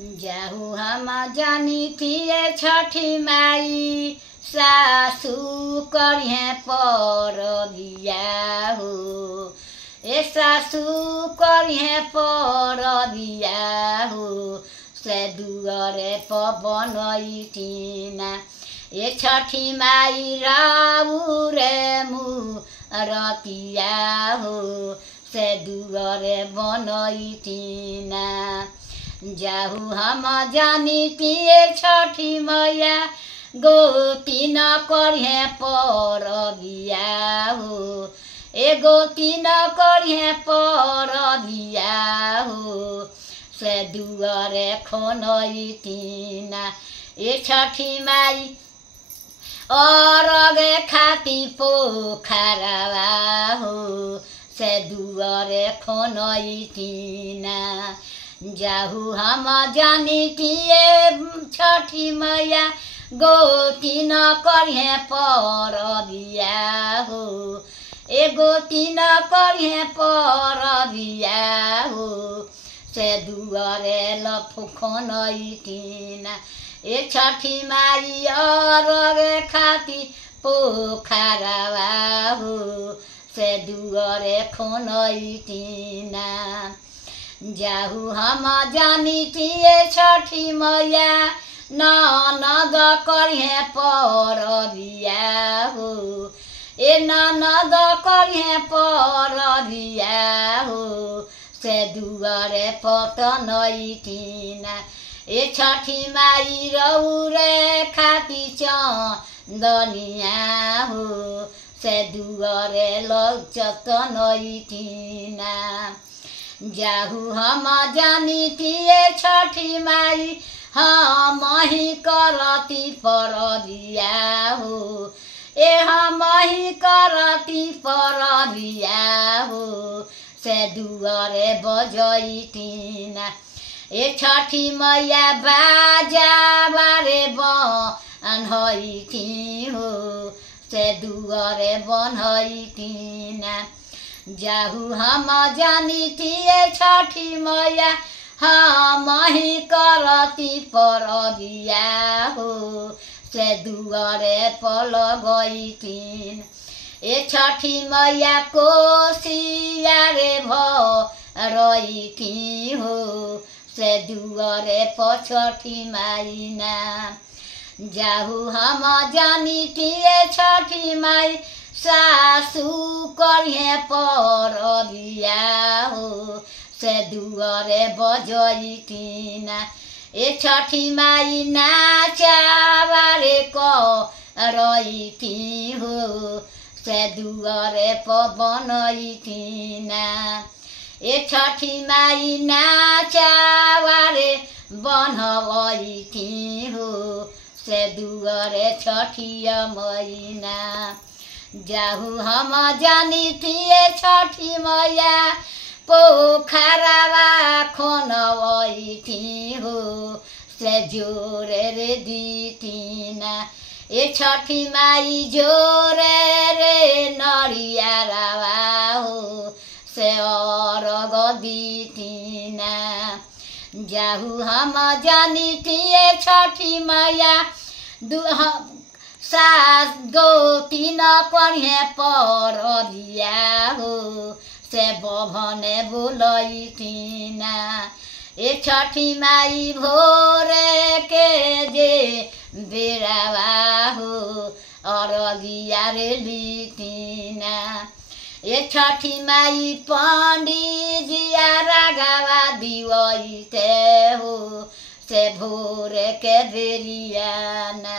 जाहु हम जानी थिए छठी माई सासू करिहे पर बियाहु ए सासू करिहे पर बियाहु से दुआरे पवनैतिना ए छठी माई राउरे मुरतिया हो से दुआरे बनैतिना जाहु हम जानी तिए छठी मैया गोती न करिहे पर बियाहु ए गोती न करिहे पर बियाहु से दुआरे खनैतिना ए छठी माई अरगे खाती पोखरवा हो से दुआरे खनैतिना जाहु हम जानी तिए छठी मैया गोती न करिहे पर बियाहु ए गोती न करिहे पर बियाहु से दुआरे लफुखनैतिना ए छठी माई अरगे खाती पोखरवा हो से दुआरे खनैतिना जाहु हम जानी तिए छठी मैया ननद करिहे पर बियाहु ए ननद करिहे पर बियाहु से दुआरे पतनैतिना ए छठी माई रौरे खाती चंदनिया हो से दुआरे लचतनैतिना जाहु हम जानी तिए छठी माई हम ही करती पर बियाहु ए हम ही करती पर बियाहु से दुआरे बजैतिना ए छठी मैया बाजा बारे बन्हैती हो से दुआरे बन्हैतिना जाहु हम जानी तिए छठी मैया हम ही करती पर बियाहु से दुआरे पलगैतिन ए छठी मैया कोसिया रे भरैती हो से दुआरे पछठी माईना जाहु हम जानी तिए छठी माई सासू करिहे पर बियाहु से दुआरे बजैतिना ए छठी माई नाचाबारे करैती हो से दुआरे पवनैतिना ए छठी माई नाचाबारे बनवैती हो से दुआरे छठिया मैना जाहु हम जानी तिए छठी मैया पोखरवा खनवैती हो से जोरे रे दीतिना ए छठी माई जोरे रे नरियारवा हो से अरग दीतिना जाहु हम जानी तिए छठी मैया सास गोती न करिहे पर बियाहु से बभने बोलैतिना ए छठी माई भोरे के जे बेरावा हो अरगिया रे लितिना ए छठी माई पंडिजिया रागावा दिवैते हो से भोरे के बेरियाना।